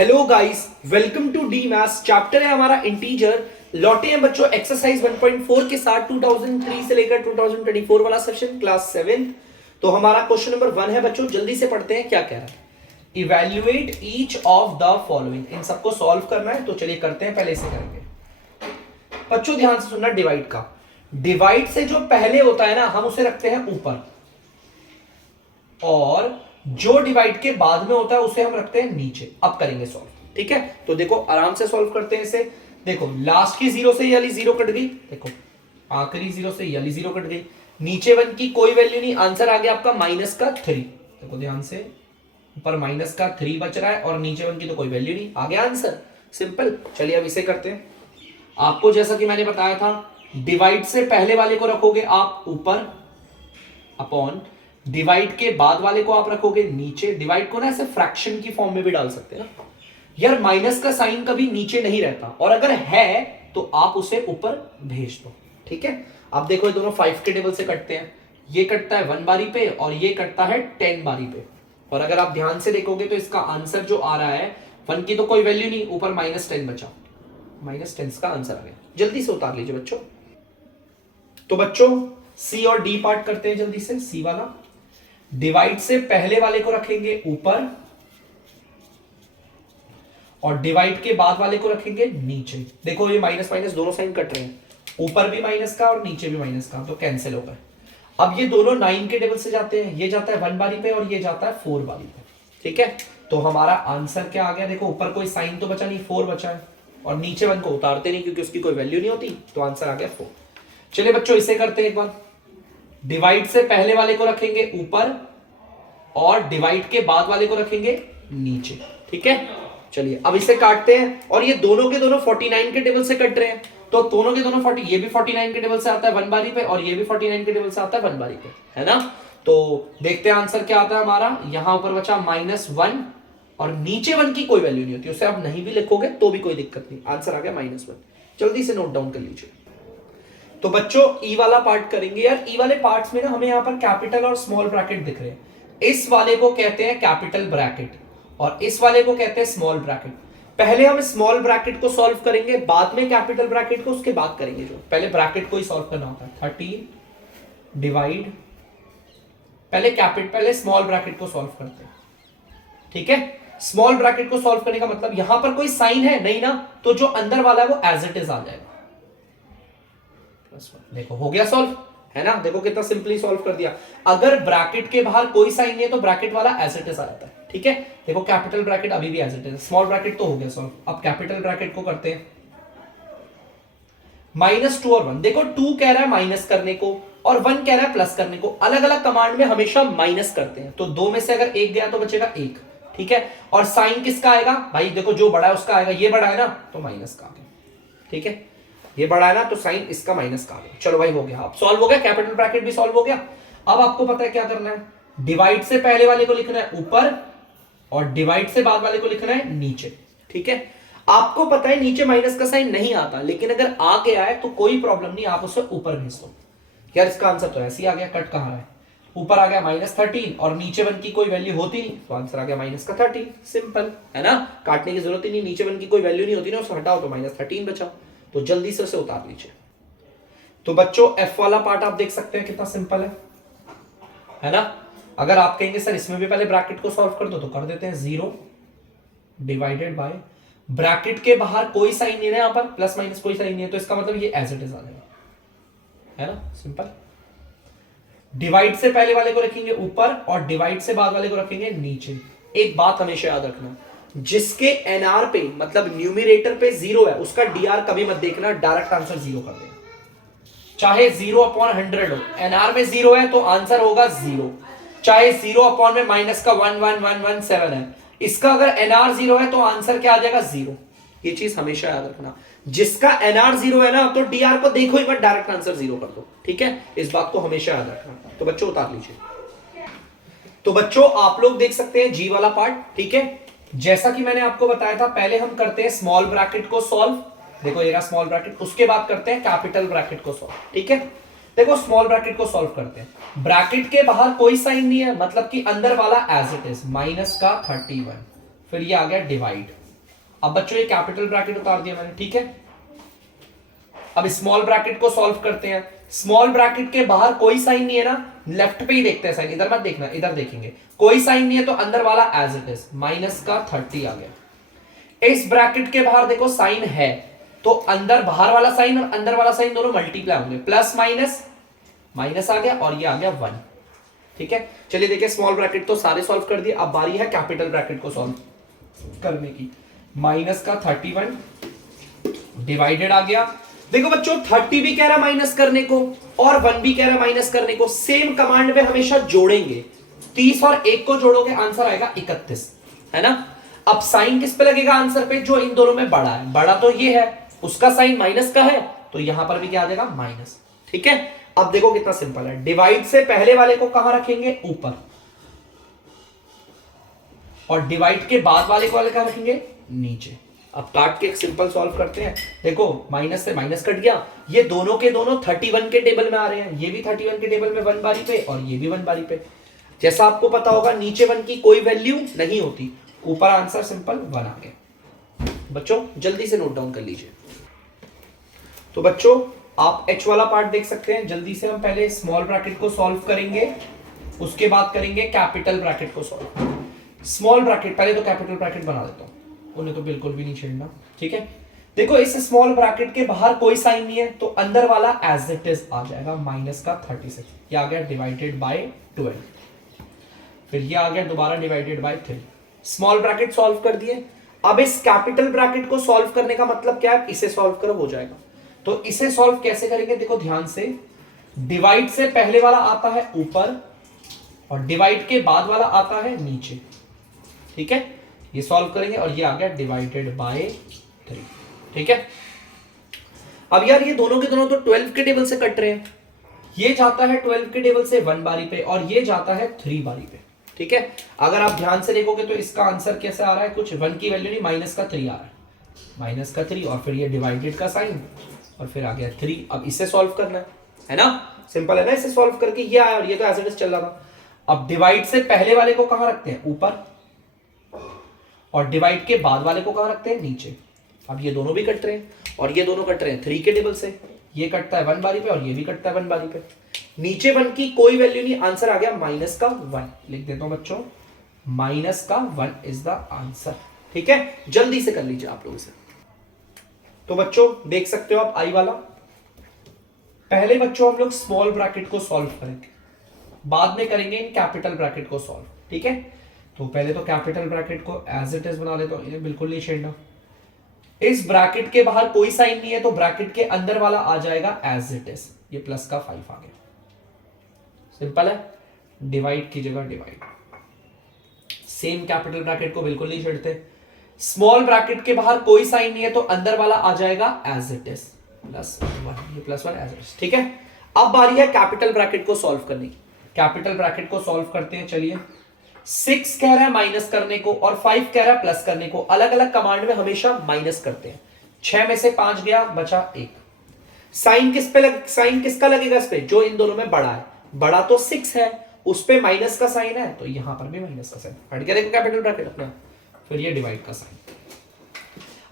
Hello guys, welcome to the maths. Chapter है हमारा integer. लौटे हैं बच्चों एक्सरसाइज 1.4 के साथ 2003 से लेकर 2024 वाला सेशन क्लास 7। तो हमारा क्वेश्चन नंबर 1 है बच्चों, जल्दी से पढ़ते हैं क्या कह रहा है। Evaluate each of the following, इन सबको सॉल्व करना है। तो चलिए करते हैं, पहले इसे करेंगे। बच्चों ध्यान से सुनना, डिवाइड का डिवाइड से जो पहले होता है ना, हम उसे रखते हैं ऊपर, और जो डिवाइड के बाद में होता है उसे हम रखते हैं नीचे। अब करेंगे सॉल्व, ठीक है। तो देखो आराम से सॉल्व करते हैं इसे। देखो लास्ट की जीरो से ये वाली जीरो कट गई, देखो आखिरी जीरो से ये वाली जीरो कट गई, नीचे वन की कोई वैल्यू नहीं, आंसर आ गया आपका माइनस का 3। देखो ध्यान से, ऊपर माइनस का 3 बच रहा है और नीचे वन की तो कोई वैल्यू नहीं, आ गया आंसर, सिंपल। चलिए अब इसे करते हैं। आपको जैसा कि मैंने बताया था, डिवाइड से पहले वाले को रखोगे आप ऊपर, अपॉन डिवाइड के बाद वाले को आप रखोगे नीचे। डिवाइड को ना ऐसे फ्रैक्शन की फॉर्म में भी डाल सकते हैं ना यार, माइनस का साइन कभी नीचे नहीं रहता, और अगर है तो आप उसे ऊपर भेज दो, ठीक है। आप देखो ये दोनों 5 के टेबल से कटते हैं, ये कटता है 1 बारी पे और ये कटता है 10 बारी पे। और अगर आप ध्यान से देखोगे तो इसका आंसर जो आ रहा है, 1 की तो कोई वैल्यू नहीं, ऊपर -10 बचा, -10 का आंसर आ गया। जल्दी से उतार लीजिए बच्चों। तो बच्चों सी और डी पार्ट करते हैं जल्दी से। सी वाला, डिवाइड से पहले वाले को रखेंगे ऊपर और डिवाइड के बाद वाले को रखेंगे नीचे। देखो ये माइनस माइनस दोनों साइन कट रहे हैं, ऊपर भी माइनस का और नीचे भी माइनस का, तो कैंसिल हो गए। अब ये दोनों 9 के टेबल से जाते हैं, ये जाता है 1 बारी पे और ये जाता है 4 बारी पे, ठीक है। तो हमारा आंसर क्या आ गया, देखो ऊपर कोई साइन तो बचा नहीं, 4 बचा है, और नीचे 1 को उतारते नहीं क्योंकि उसकी कोई वैल्यू नहीं होती, तो आंसर आ गया 4। चलिए बच्चों इसे करते हैं एक बार। डिवाइड से पहले वाले को रखेंगे ऊपर और डिवाइड के बाद वाले को रखेंगे नीचे, ठीक है। चलिए अब इसे काटते हैं, और ये दोनों के दोनों 49 के टेबल से कट रहे हैं, तो दोनों के दोनों 40, ये भी 49 के टेबल से आता है 1 बारी पे और ये भी 49 के टेबल से आता है 1 बारी पे, है ना। तो देखते हैं आंसर क्या आता है हमारा। यहां ऊपर बचा -1 और नीचे 1 की कोई वैल्यू नहीं होती, उसे आप नहीं भी लिखोगे तो भी कोई दिक्कत नहीं, आंसर आ गया -1। जल्दी से नोट डाउन कर लीजिए। तो बच्चों ई वाला पार्ट करेंगे। यार ई वाले पार्ट्स में ना हमें यहाँ पर कैपिटल और स्मॉल ब्रैकेट दिख रहे हैं। इस वाले को कहते हैं कैपिटल ब्रैकेट और इस वाले को कहते हैं स्मॉल ब्रैकेट। पहले हम स्मॉल ब्रैकेट को सॉल्व करेंगे, बाद में कैपिटल ब्रैकेट को, उसके बाद करेंगे जो पहले ब्रैकेट को ही सॉल्व करना होता है। 13 डिवाइड, पहले स्मॉल ब्रैकेट को सॉल्व करते हैं, ठीक है। स्मॉल ब्रैकेट को सॉल्व करने का मतलब यहां पर कोई साइन है नहीं ना, तो जो अंदर वाला है वो एज इट इज आ जाएगा। देखो हो गया सॉल्व, है ना। देखो कितना सिंपली सॉल्व कर दिया। अगर ब्रैकेट के बाहर कोई साइन नहीं है तो ब्रैकेट वाला एज इट इज आ जाता है, ठीक है। देखो कैपिटल ब्रैकेट अभी भी as it is, small bracket तो हो गया सॉल्व। अब कैपिटल ब्रैकेट को करते हैं। -2 और 1, देखो 2 कह रहा है माइनस करने को और 1 कह रहा है प्लस करने को। अलग अलग कमांड में हमेशा माइनस करते हैं, तो 2 में से अगर 1 गया तो बचेगा 1, ठीक है। और साइन किसका आएगा भाई, देखो जो बड़ा है उसका आएगा, ये बड़ा है ना तो माइनस का आ गया, ठीक है। ये बड़ा है ना तो साइन इसका माइनस का आ गया। चलो भाई हो गया, अब सॉल्व हो गया, कैपिटल ब्रैकेट भी सॉल्व हो गया। अब आपको पता है क्या करना है, डिवाइड से पहले वाले को लिखना है ऊपर और डिवाइड से बाद वाले को लिखना है नीचे, ठीक है। आपको पता है नीचे माइनस का साइन नहीं आता, लेकिन अगर आ गया है तो कोई प्रॉब्लम नहीं, आप उसे ऊपर भेज दो। यार इसका आंसर तो ऐसे ही आ गया, कट कहां है, ऊपर आ गया -13 और नीचे 1 की कोई वैल्यू होती नहीं, तो आंसर आ गया -13, सिंपल है ना। काटने की जरूरत ही नहीं, नीचे 1 की कोई वैल्यू नहीं होती ना, उसे हटाओ तो -13 बचा, तो जल्दी से उसे उतार लीजिए। तो बच्चों एफ वाला पार्ट आप देख सकते हैं कितना सिंपल है ना। अगर आप कहेंगे सर इसमें भी पहले ब्रैकेट को सॉल्व कर दो, तो कर देते हैं। 0 डिवाइडेड बाय, ब्रैकेट के बाहर कोई साइन नहीं है यहां पर, प्लस माइनस कोई साइन नहीं है, तो इसका मतलब ये एज इट इज आ जाएगा, है ना, सिंपल। डिवाइड से पहले वाले को रखेंगे ऊपर और डिवाइड से बाद वाले को रखेंगे नीचे। एक बात हमेशा याद रखना, जिसके एनआर पे मतलब न्यूमरेटर पे 0 है उसका डीआर कभी मत देखना, डायरेक्ट आंसर 0 कर देना। चाहे 0/100 हो, एनआर में 0 है तो आंसर होगा 0। चाहे 0 में माइनस का 11117 है, इसका अगर एनआर 0 है तो आंसर क्या आ जाएगा 0। ये चीज हमेशा याद रखना, जिसका एनआर 0 है ना तो डीआर को देखो ही मत, डायरेक्ट आंसर 0 कर दो, ठीक है। इस बात को हमेशा याद रखना। तो बच्चों उतार लीजिए। तो बच्चों आप लोग देख सकते हैं जी वाला पार्ट, ठीक है। जैसा कि मैंने आपको बताया था, पहले हम करते हैं स्मॉल ब्रैकेट को सॉल्व। देखो ये रहा स्मॉल ब्रैकेट, उसके बाद करते हैं कैपिटल ब्रैकेट को सॉल्व, ठीक है। देखो स्मॉल ब्रैकेट को सॉल्व करते हैं, ब्रैकेट के बाहर कोई साइन नहीं है, मतलब कि अंदर वाला एज इट इज, -31, फिर ये आ गया डिवाइड, अब बच्चों ये कैपिटल ब्रैकेट उतार दिया मैंने, ठीक है। अब स्मॉल ब्रैकेट को सॉल्व करते हैं। स्मॉल ब्रैकेट के बाहर कोई साइन नहीं है ना, लेफ्ट पे ही देखते हैं साइन, इधर मत देखना, इधर देखेंगे। कोई साइन नहीं है तो अंदर वाला एज इट इज, माइनस का 30 आ गया। इस ब्रैकेट के बाहर देखो साइन है, तो अंदर बाहर वाला साइन और अंदर वाला साइन दोनों मल्टीप्लाई होंगे, प्लस माइनस, माइनस आ गया और ये आ गया 1, ठीक है। चलिए देखिए, स्मॉल ब्रैकेट तो सारे सॉल्व कर दिए, अब बारी है कैपिटल ब्रैकेट को सॉल्व करने की। माइनस का 31 डिवाइडेड आ गया। देखो बच्चों 30 भी कह रहा है माइनस करने को और 1 भी कह रहा है माइनस करने को, सेम कमांड में हमेशा जोड़ेंगे। 30 और 1 को जोड़ोगे आंसर आएगा 31, है ना। अब साइन किस पे लगेगा आंसर पे, जो इन दोनों में बड़ा है। बड़ा तो ये है, उसका साइन माइनस का है, तो यहां पर भी क्या आ जाएगा माइनस, ठीक है। अब देखो कितना सिंपल है, डिवाइड से पहले वाले को कहां रखेंगे, ऊपर, और डिवाइड के बाद वाले को कहां रखेंगे, नीचे। अब काट के एक सिंपल सॉल्व करते हैं। देखो माइनस से माइनस कट गया, ये दोनों के दोनों 31 के टेबल में आ रहे हैं, ये भी 31 के टेबल में 1 बारी पे और ये भी 1 बारी पे। जैसा आपको पता होगा नीचे 1 की कोई वैल्यू नहीं होती, ऊपर आंसर सिंपल 1 आ गया। बच्चों जल्दी से नोट डाउन कर लीजिए। तो बच्चों आप h वाला पार्ट देख सकते हैं। जल्दी से हम पहले स्मॉल ब्रैकेट को सॉल्व करेंगे, उसके बाद करेंगे कैपिटल ब्रैकेट को सॉल्व। स्मॉल ब्रैकेट, पहले तो कैपिटल ब्रैकेट बना देता हूं, उन्हें तो बिल्कुल भी नहीं छेड़ना, ठीक है। देखो इस स्मॉल ब्रैकेट के बाहर कोई साइन नहीं है, तो अंदर वाला एज इट इज आ जाएगा, माइनस का 36, ये आ गया डिवाइडेड बाय 12, फिर ये आ गया दोबारा divided by 3। Small bracket solve कर दिए। अब इस कैपिटल ब्रैकेट को सॉल्व करने का मतलब क्या है, इसे सॉल्व करो हो जाएगा। तो इसे सॉल्व कैसे करेंगे, देखो ध्यान से, डिवाइड से पहले वाला आता है ऊपर और डिवाइड के बाद वाला आता है नीचे, ठीक है। ये सॉल्व करेंगे और ये आ गया डिवाइडेड बाय 3, ठीक है। अब यार ये दोनों के दोनों तो 12 के टेबल से कट रहे हैं, ये जाता है 12 के टेबल से 1 बारी पे और ये जाता है 3 बारी पे, ठीक है। अगर आप ध्यान से देखोगे तो इसका आंसर कैसे आ रहा है, कुछ 1 की वैल्यू नहीं, माइनस का 3 आ रहा है, माइनस का 3 और फिर ये डिवाइडेड का साइन और फिर आ गया 3। अब इसे सॉल्व करना है ना, सिंपल है ना। इसे सॉल्व करके ये आया और ये तो एज इट इज चल रहा था। अब डिवाइड से पहले वाले को कहां रखते हैं, ऊपर, और डिवाइड के बाद वाले को कहां रखते हैं, नीचे। अब ये दोनों भी कट रहे हैं और ये दोनों कट रहे हैं 3 के टेबल से, ये कटता है 1 बारी पे और ये भी कटता है 1 बारी पे। नीचे 1 की कोई वैल्यू नहीं, आंसर आ गया माइनस का 1। लिख देता हूं बच्चों, माइनस का 1 इज द आंसर, ठीक है। जल्दी से कर लीजिए आप लोग इसे। तो बच्चों देख सकते हो आप आई वाला, पहले बच्चों हम लोग स्मॉल ब्रैकेट को सॉल्व करेंगे, बाद में करेंगे इन कैपिटल ब्रैकेट को सॉल्व, ठीक है। तो पहले तो कैपिटल ब्रैकेट को एज इट इज बना लेता हूं, ये बिल्कुल नहीं छेड़ना। इस ब्रैकेट के बाहर कोई साइन नहीं है, तो ब्रैकेट के अंदर वाला आ जाएगा एज इट इज, ये प्लस का 5 आ गया, सिंपल है। डिवाइड की जगह डिवाइड, सेम कैपिटल ब्रैकेट को बिल्कुल नहीं छेड़ते। स्मॉल ब्रैकेट के बाहर कोई साइन नहीं है, तो अंदर वाला आ जाएगा एज इट इज, +1, ये +1 एज इट इज, ठीक है। अब बारी है कैपिटल ब्रैकेट को सॉल्व करने की। कैपिटल ब्रैकेट को सॉल्व करते हैं, चलिए। 6 कह रहा है माइनस करने को और 5 कह रहा है प्लस करने को, अलग अलग कमांड में हमेशा माइनस करते हैं। 6 में से 5 गया, बचा 1। साइन किस पे साइन किसका लगेगा इस पे, जो इन दोनों में बड़ा है। बड़ा तो 6 है, उस पे माइनस का साइन है, तो यहां पर भी माइनस का साइन हट गया, देखो कैपिटल ब्रैकेट अपना, फिर ये डिवाइड का साइन।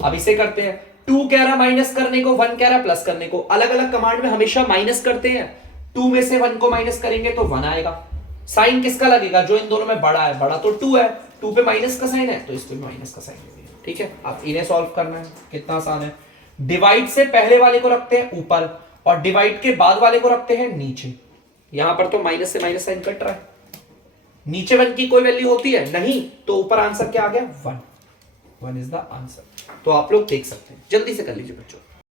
अब इसे करते हैं, 2 कह रहा माइनस करने को, 1 कह रहा प्लस करने को, अलग अलग कमांड में हमेशा माइनस करते हैं। 2 में से 1 को माइनस करेंगे तो 1 आएगा। साइन किसका लगेगा, जो इन दोनों में बड़ा है। बड़ा तो 2 है, 2 पे माइनस का साइन है, तो इस पे माइनस का साइन है, ठीक है। अब इन्हें सॉल्व करना है, कितना आसान है। डिवाइड से पहले वाले को रखते हैं ऊपर और डिवाइड के बाद वाले को रखते हैं नीचे। यहां पर तो माइनस से माइनस साइन कट रहा है, नीचे 1 की कोई वैल्यू होती है नहीं, तो ऊपर आंसर क्या आ गया, 1 इज द आंसर। तो आप लोग देख सकते हैं, जल्दी से कर लीजिए बच्चों।